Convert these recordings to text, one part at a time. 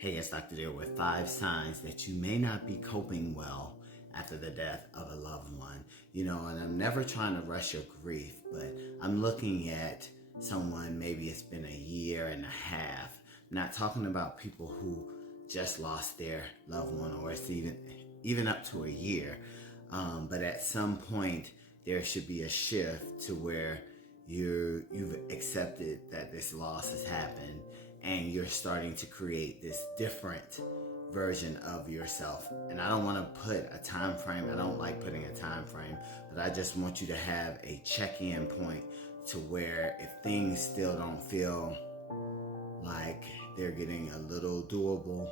Hey, it's Dr. Deal with 5 signs that you may not be coping well after the death of a loved one. And I'm never trying to rush your grief, but I'm looking at someone, maybe it's been a year and a half. I'm not talking about people who just lost their loved one, or it's even up to a year. But at some point, there should be a shift to where you've accepted that this loss has happened, and you're starting to create this different version of yourself. And I don't want to put a time frame. I don't like putting a time frame, but I just want you to have a check-in point to where if things still don't feel like they're getting a little doable,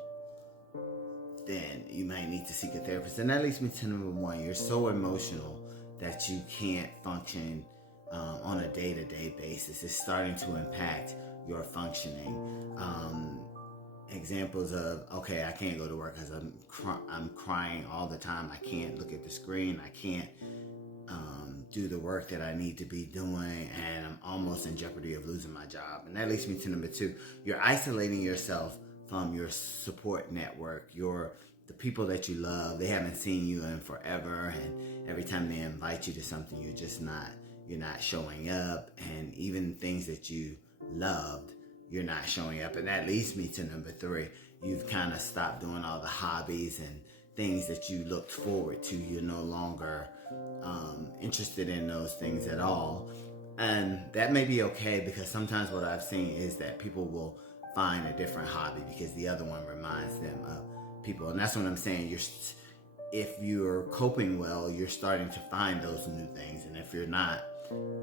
then you might need to seek a therapist. And that leads me to number 1. You're so emotional that you can't function on a day-to-day basis. It's starting to impact your functioning. Examples of, okay, I can't go to work because I'm crying all the time. I can't look at the screen. I can't do the work that I need to be doing, and I'm almost in jeopardy of losing my job. And that leads me to number 2. You're isolating yourself from your support network, the people that you love. They haven't seen you in forever, and every time they invite you to something, you're not showing up, and even things that you loved, you're not showing up. And that leads me to number 3. You've kind of stopped doing all the hobbies and things that you looked forward to. You're no longer interested in those things at all. And that may be okay, because sometimes what I've seen is that people will find a different hobby because the other one reminds them of people. And that's what I'm saying. If you're coping well, you're starting to find those new things. And if you're not,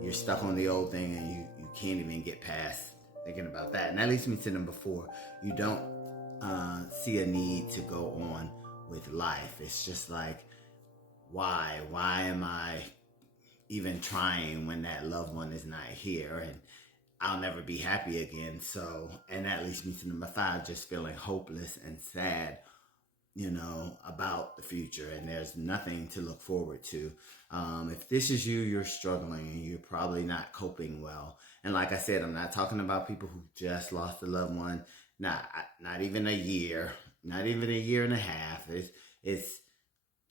you're stuck on the old thing, and you can't even get past thinking about that. And that leads me to number 4. You don't see a need to go on with life. It's just like, why am I even trying when that loved one is not here, and I'll never be happy again? So, and that leads me to number 5, just feeling hopeless and sad, about the future, and there's nothing to look forward to. If this is you, you're struggling, and you're probably not coping well. And like I said, I'm not talking about people who just lost a loved one, not even a year, not even a year and a half. It's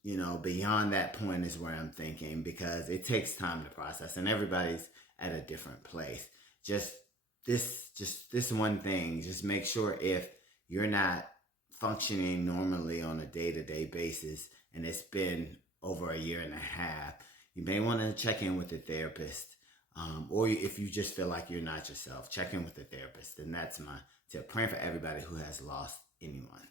beyond that point is where I'm thinking, because it takes time to process, and everybody's at a different place. Just this one thing, just make sure if you're not functioning normally on a day-to-day basis, and it's been over a year and a half, you may want to check in with a therapist. Or if you just feel like you're not yourself, check in with a therapist. And that's my tip. Praying for everybody who has lost anyone.